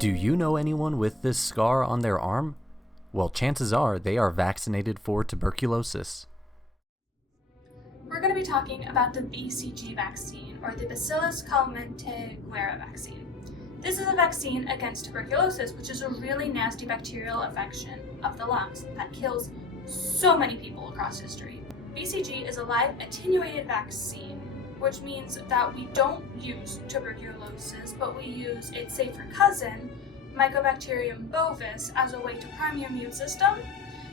Do you know anyone with this scar on their arm? Well, chances are they are vaccinated for tuberculosis. We're going to be talking about the BCG vaccine, or the Bacillus calmette-guérin vaccine. This is a vaccine against tuberculosis, which is a really nasty bacterial infection of the lungs that kills so many people across history. BCG is a live attenuated vaccine, which means that we don't use tuberculosis, but we use its safer cousin, Mycobacterium bovis, as a way to prime your immune system.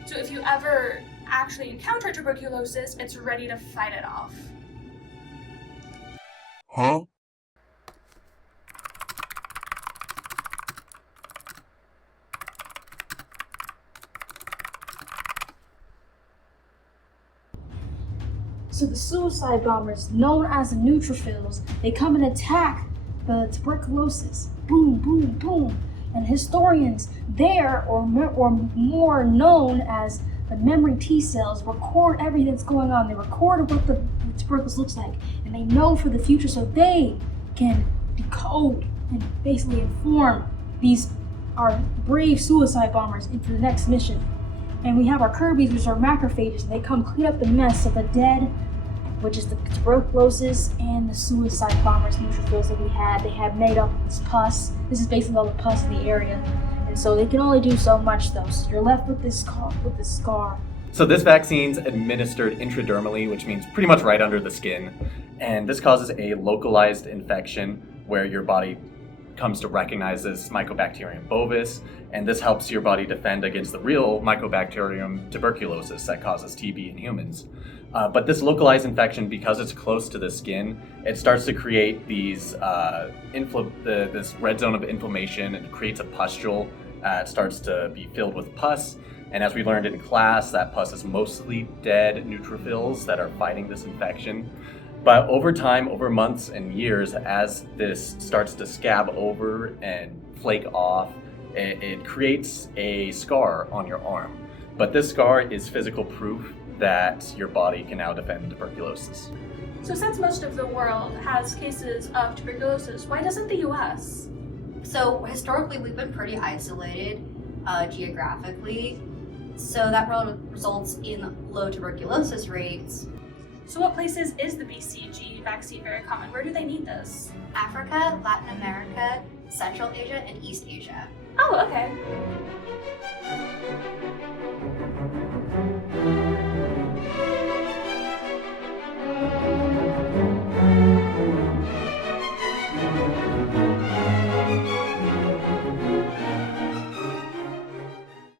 So if you ever actually encounter tuberculosis, it's ready to fight it off. Huh? So the suicide bombers, known as the neutrophils, they come and attack the tuberculosis. Boom, boom, boom. And historians there, or more known as the memory T cells, record everything that's going on. They record what the tuberculosis looks like, and they know for the future, so they can decode and basically inform these our brave suicide bombers into the next mission. And we have our Kirby's, which are macrophages, and they come clean up the mess of the dead, which is the tuberculosis and the suicide bombers neutrophils that we had. They had made up this pus. This is basically all the pus in the area. And so they can only do so much though. So you're left with this scar. So this vaccine's administered intradermally, which means pretty much right under the skin. And this causes a localized infection where your body comes to recognize this Mycobacterium bovis, and this helps your body defend against the real Mycobacterium tuberculosis that causes TB in humans. But this localized infection, because it's close to the skin, it starts to create these this red zone of inflammation. It creates a pustule. It starts to be filled with pus, and as we learned in class, that pus is mostly dead neutrophils that are fighting this infection. But over time, over months and years, as this starts to scab over and flake off, it creates a scar on your arm. But this scar is physical proof that your body can now defend tuberculosis. So since most of the world has cases of tuberculosis, why doesn't the US? So historically, we've been pretty isolated geographically, so that results in low tuberculosis rates. So what places is the BCG vaccine very common? Where do they need this? Africa, Latin America, Central Asia, and East Asia. Oh, okay.